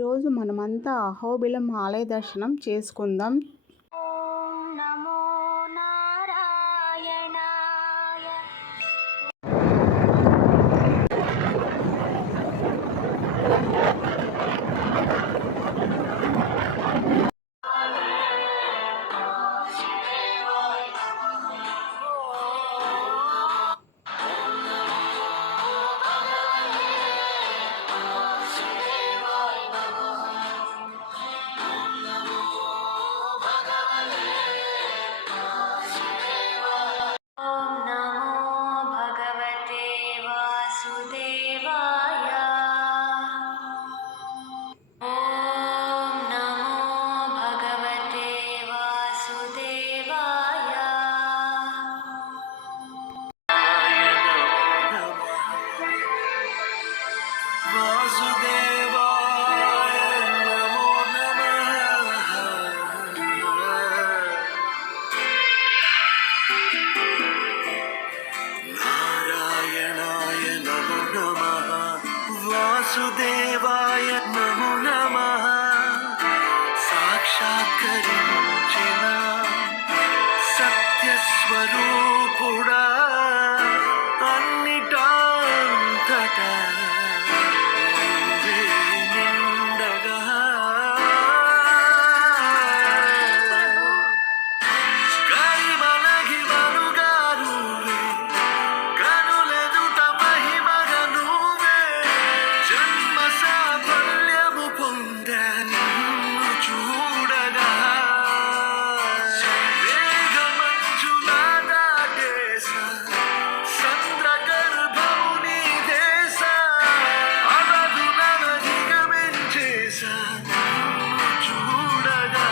ఈరోజు మనమంతా అహోబిలం ఆలయ దర్శనం చేసుకుందాం. ఓం నమో నారాయణాయ. వాసుదేవాయ నమో నమః. సాక్షాత్కరించిన సత్యస్వరూపుడా అన్నిటాంతటా నీవే నిండగా కరిమలగి మనుగారువే కనులెదుట మహిమగ నువ్వే జన్మ సాఫల్యము పొందా నిన్ను చూడగా వేగమంచులా దాటేసా సంద్రగర్భము నీ దేశ అవధులను అధిగమించేసా నిన్ను చూడగా.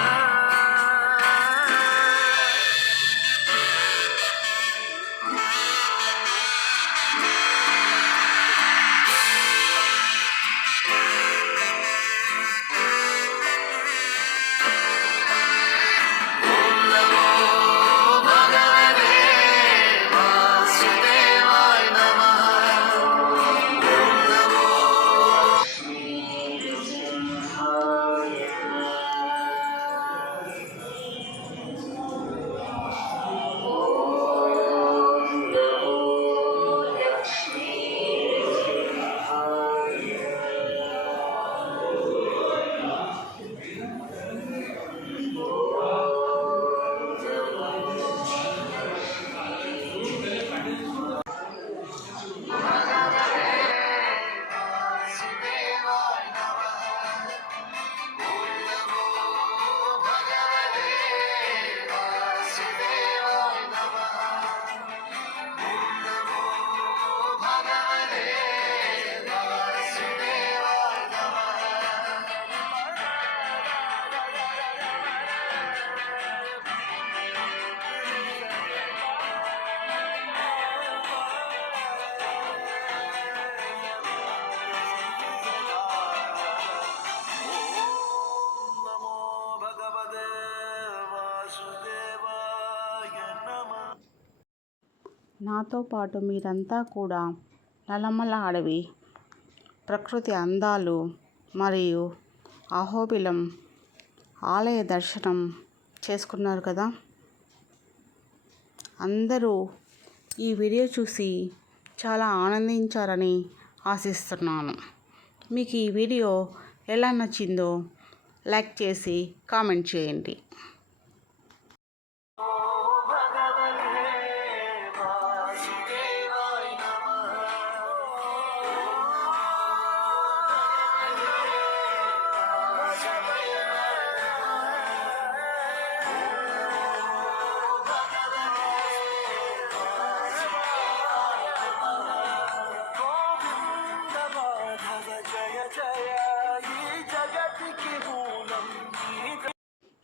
నాతో పాటు మీరంతా కూడా నల్లమల అడవి ప్రకృతి అందాలు మరియు అహోబిలం ఆలయ దర్శనం చేసుకున్నారు కదా. అందరూ ఈ వీడియో చూసి చాలా ఆనందించారని ఆశిస్తున్నాను. మీకు ఈ వీడియో ఎలా నచ్చిందో లైక్ చేసి కామెంట్ చేయండి.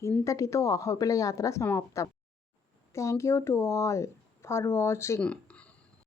ఇంతటితో అహోబిల యాత్ర సమాప్తం. Thank you to all for watching.